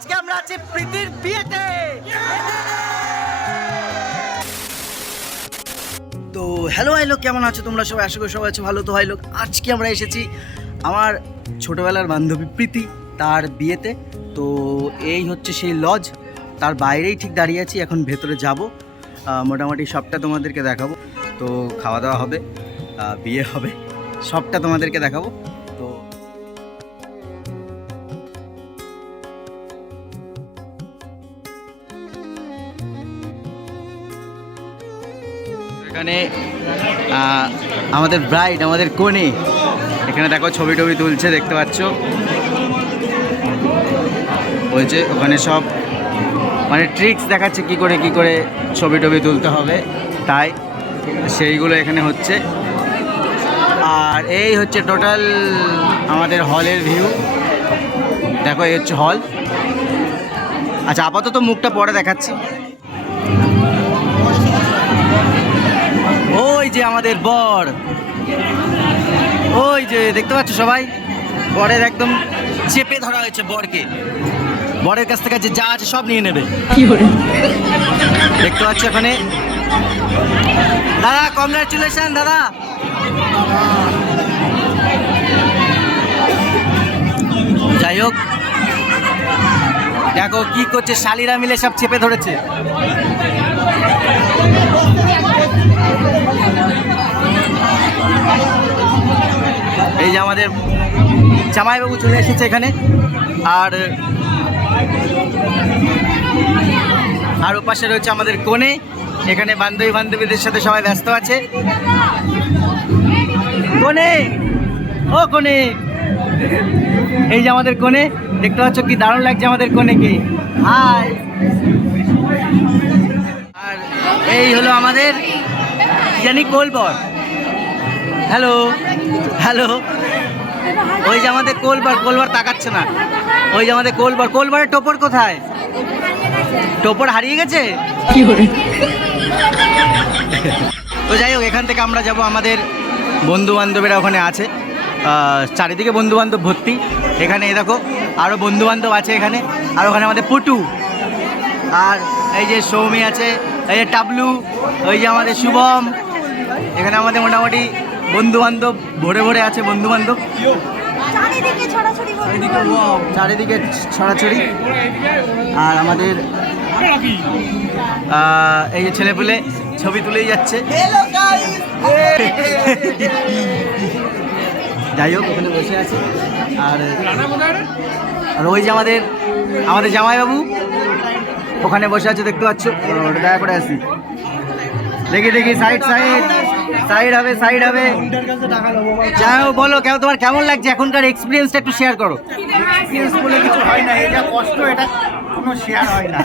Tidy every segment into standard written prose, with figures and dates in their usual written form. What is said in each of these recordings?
আজকে আমরা আছি প্রীতির বিয়েতে। তো হ্যালো হ্যালো, কেমন আছো তোমরা সবাই? আশা করি সবাই আছো ভালো। তো হ্যালো, আজকে আমরা এসেছি আমার ছোটোবেলার বান্ধবী প্রীতি, তার বিয়েতে। তো এই হচ্ছে সেই লজ, তার বাইরেই ঠিক দাঁড়িয়ে আছি। এখন ভেতরে যাব, মোটামুটি সবটা তোমাদেরকে দেখাবো। তো খাওয়া দাওয়া হবে, বিয়ে হবে, সবটা তোমাদেরকে দেখাবো। তো এখানে আমাদের ব্রাইড, আমাদের কনে এখানে দেখো ছবি টবি তুলছে, দেখতে পাচ্ছ। বলছে ওখানে সব মানে ট্রিক্স দেখাচ্ছে কি করে ছবি টবি তুলতে হবে, তাই সেইগুলো এখানে হচ্ছে। আর এই হচ্ছে টোটাল আমাদের হলের ভিউ, দেখো এই হচ্ছে হল। আচ্ছা, আপাতত মুখটা পরে দেখাচ্ছি। ওই যে আমাদের বর, ওই যে দেখতে পাচ্ছ সবাই, বরের একদম চেপে ধরা হয়েছে বরকে। বরের কাছ থেকে যে যা আছে সব নিয়ে নেবে। দেখতে পাচ্ছ এখানে। দাদা কংগ্রাচুলেশন দাদা। যাই হোক, দেখো কি করছে, শালিরা মিলে সব চেপে ধরেছে। এই যে আমাদের জামাইবাবু চলে এসেছে এখানে। আর ওপাশে রয়েছে আমাদের কনে। এখানে বান্ধবীদের সাথে সবাই ব্যস্ত আছে। কনে, ও কনে, এই যে আমাদের কনে, দেখতে পাচ্ছ কি দারুণ লাগছে আমাদের কনেকে। হাই। আর এই হলো আমাদের জানি কোলবর। হ্যালো হ্যালো, ওই যে আমাদের কোলবার তাকাচ্ছে না। ওই যে আমাদের কোলবারের টোপর কোথায়? টোপর হারিয়ে গেছে। তো যাই হোক, এখান থেকে আমরা যাব, আমাদের বন্ধু বান্ধবেরা ওখানে আছে। চারিদিকে বন্ধু বান্ধব ভর্তি। এখানে দেখো আরও বন্ধু বান্ধব আছে এখানে। আর ওখানে আমাদের পুটু, আর এই যে সৌমি আছে, এই যে টাবলু, ওই যে আমাদের শুভম। এখানে আমাদের মোটামুটি বন্ধু বান্ধব ভরে ভরে আছে, বন্ধু বান্ধব চারিদিকে ছড়াছড়ি। আর আমাদের এই যে ছেলেপুলে ছবি তুলেই যাচ্ছে। যাই হোক, ওখানে বসে আছে। আর ওই যে আমাদের জামাইবাবু ওখানে বসে আছে, দেখতে পাচ্ছ। ওটা দয়া করে আসি, দেখি সাইড হবে। যাই হোক, বলো কেন, তোমার কেমন লাগছে এখনকার এক্সপিরিয়েন্সটা একটু শেয়ার করো। এক্সপিরিয়েন্স বলে কিছু হয় না, এটা কষ্ট, এটা কোনো শেয়ার হয় না,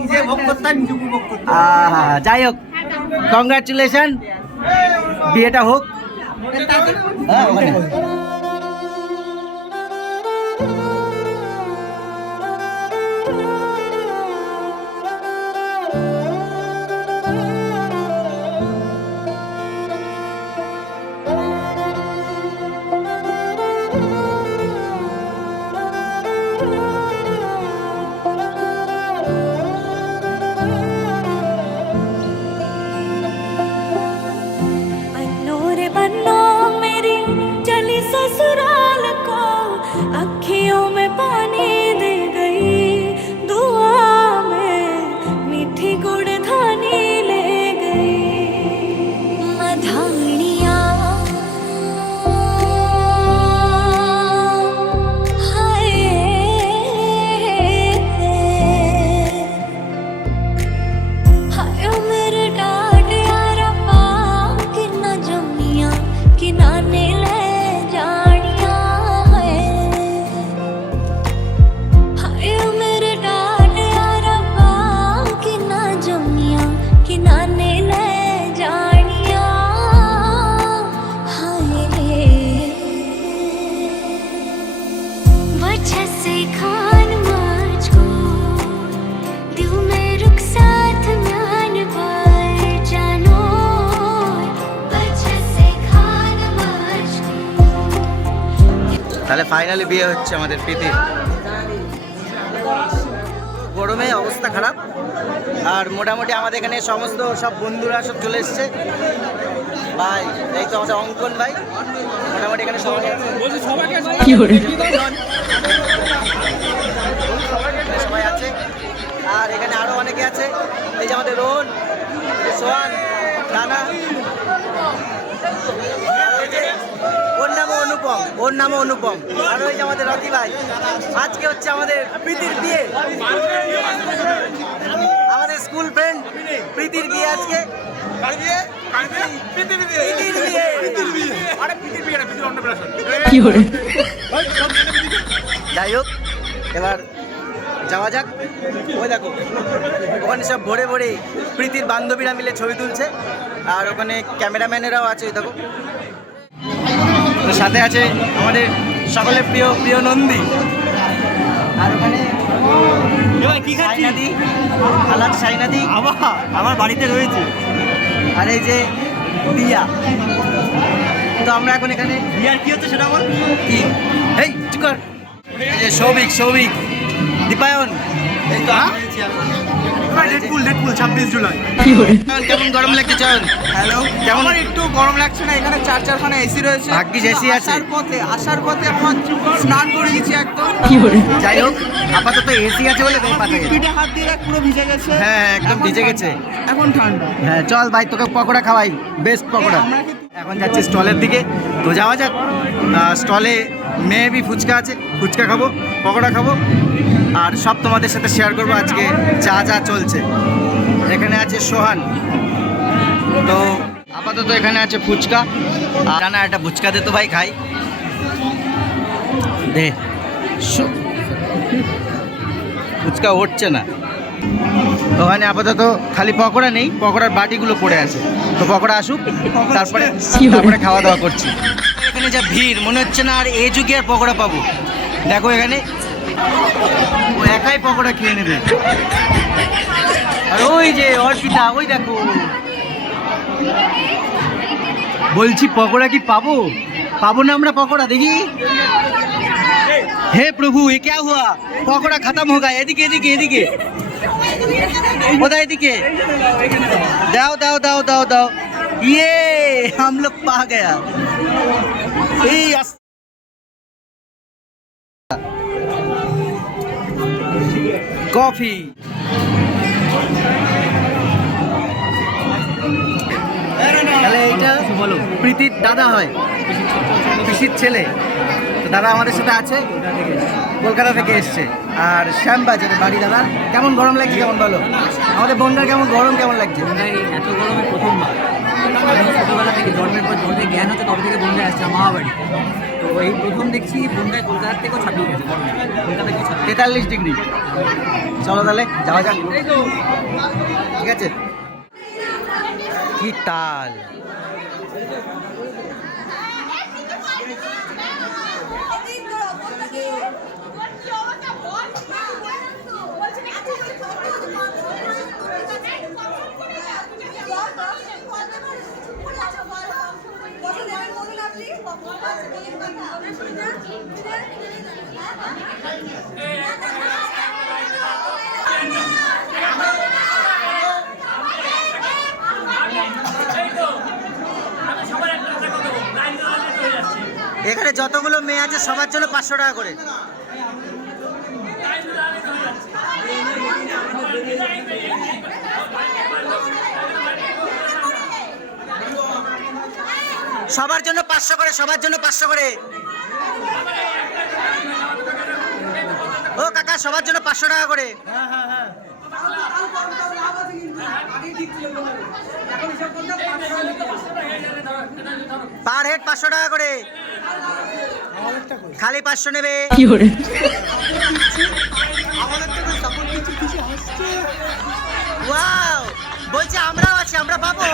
নিজে ভোগ করতে হয়, নিজে উপভোগ করতে হয়। যাই হোক, কংগ্রাচুলেশন, বিয়েটা হোক। ससुराल को अखियों में पानी दे गई, दुआ में मीठी गुड़ धानी ले गई। मधानिया हाय हाय मेरे डाड यारा पा कि ना जमिया कि नाने তাহলে ফাইনালি বিয়ে হচ্ছে আমাদের প্রীতির। গরমে অবস্থা খারাপ। আর মোটামুটি আমাদের এখানে সমস্ত সব বন্ধুরা সব চলে এসছে। ভাই এই তো আমাদের অঙ্কন ভাই, মোটামুটি এখানে সবাই আছে। সবাই আছে আর এখানে আরো অনেকে আছে। এই যে আমাদের রোহন, সোহান, রানা, ওর নামও অনুপম। আর ওই যে আমাদের রকি ভাই। আজকে হচ্ছে আমাদের প্রীতির বিয়ে, আমাদের স্কুল ফ্রেন্ড প্রীতির বিয়ে আজকে। যাই হোক, এবার যাওয়া যাক। ওই দেখো ওখানে সব ভরে ভরে প্রীতির বান্ধবীরা মিলে ছবি তুলছে। আর ওখানে ক্যামেরাম্যানেরাও আছে, ওই দেখো। তো সাথে আছে আমাদের সকলের প্রিয় প্রিয় নন্দী। আর ওখানে সাইনাদি, আলাদ সাইনাদি আমার বাড়িতে রয়েছে। আর এই যে দিয়া। তো আমরা এখন এখানে দিয়ার কি হচ্ছে সেটা বল। কি এই চিকর, এই যে সৌভিক, দীপায়ন। এই তো ডেডপুল 26 জুলাই। কেমন গরম লাগছে চয়ন? হ্যালো, কেমন? আমার একটু গরম লাগছে না, এখানে চারখানা এসি রয়েছে। ভাগ্যিস AC আছে। আসার পথে এখন স্নান করে গেছি একদম। যাই হোক, আপাতত এসি আছে বলে তাই পাতা গেছে। পিঠে হাত দিয়ে পুরো ভিজে গেছে। হ্যাঁ একদম এখন ভিজে গেছে। এখন ঠান্ডা। হ্যাঁ চল ভাই, তোকে পকোড়া খাওয়াই, বেস্ট পকোড়া। এখন যাচ্ছি স্টলের দিকে, তো যাওয়া যাক। স্টলে মেবি ফুচকা আছে, ফুচকা খাবো, পকোড়া খাবো, আর সব তোমাদের সাথে শেয়ার করবো আজকে যা যা চলছে। এখানে আছে সোহান, তো আপাতত এখানে আছে ফুচকা। আর না একটা ফুচকা দে তো ভাই, খাই দে। ফুচকা উঠছে না। ওখানে আপাতত খালি পকোড়া নেই, পকোড়ার বাটিগুলো পড়ে আছে। তো পকোড়া আসুক, তারপরে খাওয়া দাওয়া করছি। এখানে যা ভিড়, মনে হচ্ছে না আর এই যুগে আর পকোড়া পাবো। দেখো এখানে ও একাই পকোড়া খেয়ে নেবে। আর ওই যে অর্পিতা, ওই দেখো। বলছি পকোড়া কি পাবো না আমরা পকোড়া? দেখি। হে প্রভু, এ क्या हुआ? পকোড়া খতম हो गया। এদিকে এদিকে এদিকে কোথায়? এদিকে দাও দাও দাও দাও দাও। ये हम लोग पा गया। এই কফি। তাহলে এইটা বলো, প্রীতির দাদা হয়, পিসির ছেলে। তো দাদা আমাদের সাথে আছে, কলকাতা থেকে এসছে। আর শ্যামবাজারে বাড়ি। দাদা কেমন গরম লাগছে, কেমন বলো? আমাদের বন্যার কেমন কেমন লাগছে? এত গরমে প্রথমবার। আমি ছোটোবেলা থেকে জন্মের পর যবে জ্ঞান হচ্ছে তবে থেকে বন্যায় আসছে মামাবাড়ি। তো এই প্রথম দেখছি বন্যায় কলকাতার থেকেও ছাপিয়ে গেছে গরমে। কলকাতা থেকেও 43 ডিগ্রি। চলো তাহলে যাওয়া যাক। ঠিক আছে। কি তাল! এখানে যতগুলো মেয়ে আছে সবার জন্য 500 টাকা করে। সবার জন্য 500 করে, সবার জন্য 500 করে। ও কাকা, সবার জন্য 500 টাকা করে। পার হেড 500 টাকা করে। খালি 500 নেবে। ওয়াও, বলছে আমরাও আছি, আমরা পাবো।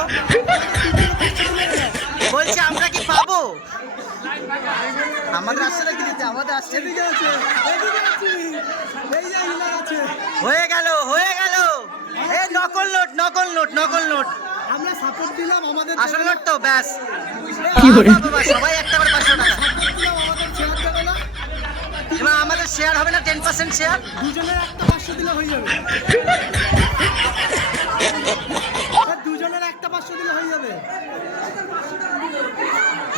বলছে আমরা কি পাবো? আমাদের আসছে না, কি দিতে? আমাদের আসছে। হয়ে গেল। এ নকল নোট। আমরা সাপোর্ট দিলাম আমাদের আসল নোট তো, ব্যাস। সবাই একটা করে 500 টাকা। এবার আমাদের শেয়ার হবে না? 10% শেয়ার। দুজনের একটা 500 দিলে হয়ে যাবে। দুজনের একটা 500 দিলে হয়ে যাবে।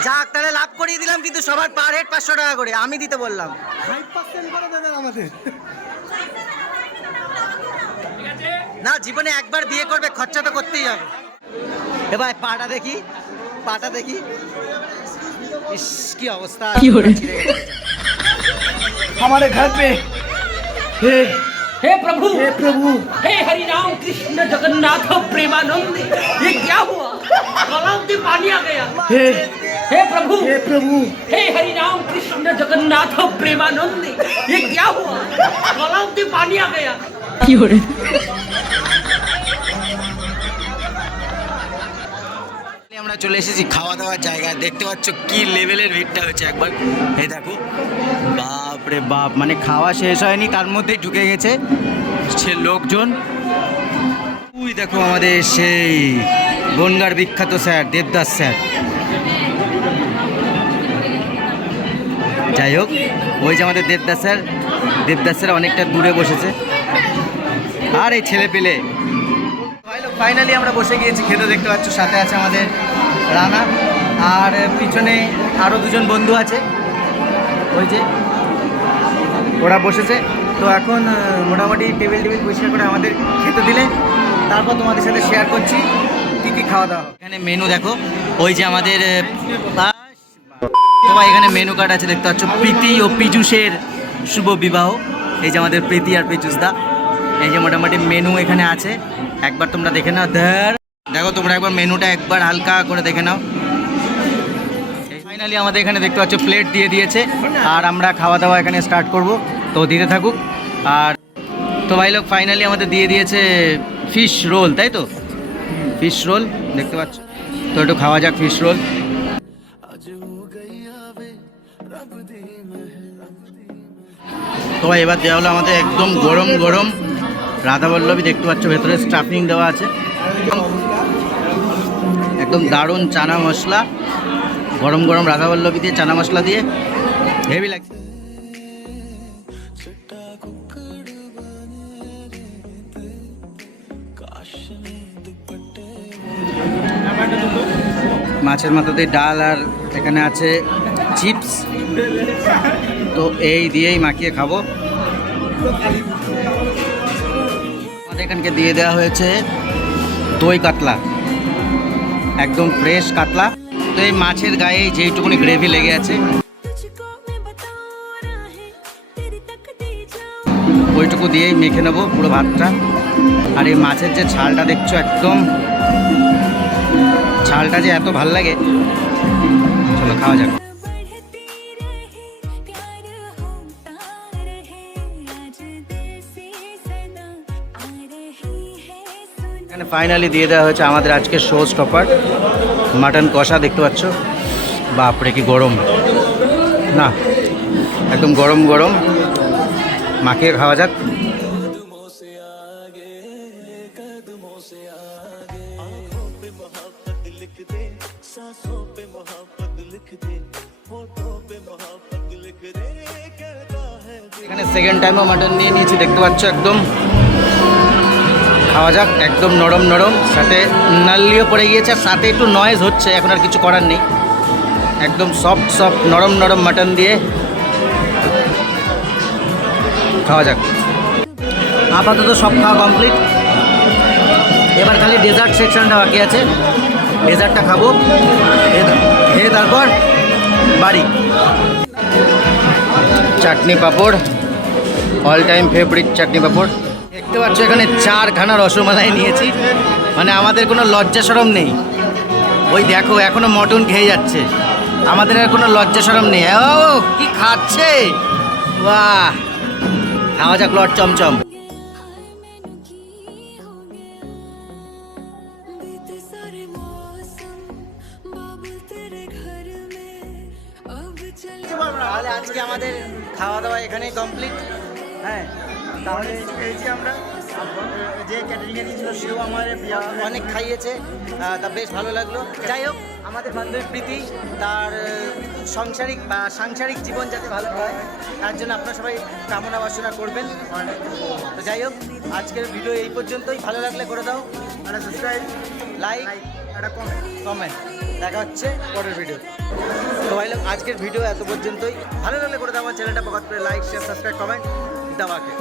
যাক তাহলে লাভ করিয়ে দিলাম, কিন্তু সবার পার হেড 500 টাকা করে আমি দিতে বললাম। 5% করে দেবেন আমাদের। না, জীবনে একবার বিয়ে করবে, খরচা তো করতেই হবে। এবার পাটা দেখি, পাটা দেখি। ইস কি অবস্থা। हमारे घर पे हे प्रभु हे प्रभु हे हरि राम कृष्ण जगन्नाथ प्रेमानंद, ये क्या हुआ? गलाव में पानी आ गया। हे हे प्रभु हे प्रभु हे हरि राम कृष्ण जगन्नाथ प्रेमानंद, ये क्या हुआ? गलाव में पानी आ गया। আমরা চলে এসেছি খাওয়া দাওয়ার জায়গায়। দেখতে পাচ্ছ কি লেভেলের ভিড়টা হচ্ছে একবার। এই দেখো, বাপ রে বাপ, মানে খাওয়া শেষ হয়নি তার মধ্যেই ঢুকে গেছে সে লোকজন। উই দেখো আমাদের সেই বনগাঁর বিখ্যাত স্যার দেবদাস স্যার। যাই হোক, ওই যে আমাদের দেবদাস স্যার, দেবদাস স্যার অনেকটা দূরে বসেছে। আর এই ছেলে পেলে ফাইনালি আমরা বসে গিয়েছি খেতে। দেখতে পাচ্ছ সাথে আছে আমাদের রানা, আর পিছনে আরও দুজন বন্ধু আছে, ওই যে ওরা বসেছে। তো এখন মোটামুটি টেবিল পরিষ্কার করে আমাদের খেতে দিলে তারপর তোমাদের সাথে শেয়ার করছি কী কী খাওয়া দাওয়া। এখানে মেনু দেখো, ওই যে আমাদের সবাই এখানে মেনু কার্ড আছে দেখতে পাচ্ছ। প্রীতি ও পীযূষের শুভ বিবাহ, এই যে আমাদের প্রীতি আর পীযূষ দা। এই যে মোটামুটি মেনু এখানে আছে, একবার তোমরা দেখে নাও। দেখো তোমরা একবার মেনুটা একবার হালকা করে দেখে নাও। ফাইনালি আমাদের এখানে দেখতে পাচ্ছ প্লেট দিয়ে দিয়েছে, আর আমরা খাওয়া দাওয়া এখানে স্টার্ট করব। তো দিতে থাকুক। আর তো ভাই লোক ফাইনালি আমাদের দিয়ে দিয়েছে ফিশ রোল, তাই তো? ফিশ রোল দেখতে পাচ্ছ। তো একটু খাওয়া যাক ফিশ রোল। তো এবার দেওয়া হলো আমাদের একদম গরম গরম রাধাবল্লভী। দেখতে পাচ্ছ ভেতরে স্টাফিং দেওয়া আছে, একদম দারুণ চানা মশলা, গরম গরম রাধাবল্লভী দিয়ে চানা মশলা দিয়ে হেভি লাগছে। মাছের মাথা দিয়ে ডাল, আর এখানে আছে চিপস। তো এই দিয়েই মাখিয়ে খাবো। আমাদের এখানকে দিয়ে দেওয়া হয়েছে দই কাতলা, একদম ফ্রেশ কাতলা। তো এই মাছের গায়ে যেইটুকুনি গ্রেভি লেগে আছে तुझको मैं बताऊं राहें तेरी तकती जाऊं। ওইটুকু দিয়েই মেখে নেবো পুরো ভাতটা। আর এই মাছের যে ঝালটা দেখছো, একদম ঝালটা যে এত ভাল লাগে। চলো খাওয়া যাক। बढ़ती रहे प्यार होता रहे आज देसी सदा आ रही है सुन। এখানে ফাইনালি দিয়ে দেওয়া হয়েছে আমাদের আজকে শো স্টপার মাটন কষা। দেখতে পাচ্ছ, বাপরে কি গরম না, একদম গরম গরম। মাখিয়ে খাওয়া যাক। এখানে সেকেন্ড টাইমও মাটন নিয়ে নিয়েছি, দেখতে পাচ্ছ। একদম খাওয়া যাক, একদম নরম নরম, সাথে নাল্লিও পড়ে গিয়েছে, আর সাথে একটু নয়েজ হচ্ছে, এখন আর কিছু করার নেই। একদম সফট সফট নরম নরম মাটন দিয়ে খাওয়া যাক। আপাতত সব খাওয়া কমপ্লিট, এবার খালি ডেজার্ট সেকশনটা বাকি আছে। ডেজার্টটা খাবো, খেয়ে তারপর বাড়ি। চাটনি পাঁপড়, অল টাইম ফেভারিট চাটনি পাঁপড়। দেখতে পাচ্ছ এখানে 4খানা রসমালাই নিয়েছি, মানে আমাদের কোনো লজ্জা শরম নেই। ওই দেখো এখনো মটন খেয়ে যাচ্ছে, আমাদের আর কোনো লজ্জা শরম নেই। ও কি খাচ্ছে, বাহ! খাওয়া যাক লট চমচম। बीते सारे मौसम बाबू तेरे घर में अब चले। তাহলে আজকে আমাদের খাওয়া দাওয়া এখানেই কমপ্লিট। হ্যাঁ, তাহলে পেয়েছি আমরা যে ক্যাটারিংয়ে দিয়েছিল সেও আমার অনেক খাইয়েছে, তা বেশ ভালো লাগলো। যাই হোক, আমাদের বান্ধবী প্রীতি তার সাংসারিক জীবন যাতে ভালো হয় তার জন্য আপনারা সবাই কামনা বাসনা করবেন। তো যাই হোক, আজকের ভিডিও এই পর্যন্তই। ভালো লাগলে করে দাও একটা সাবস্ক্রাইব, লাইক, একটা কমেন্ট। দেখা হচ্ছে পরের ভিডিও। তো ভাই লোক, আজকের ভিডিও এত পর্যন্তই। ভালো লাগলে করে দাও আমার চ্যানেলটা পকাত করে লাইক, শেয়ার, সাবস্ক্রাইব, কমেন্ট দাবাকে।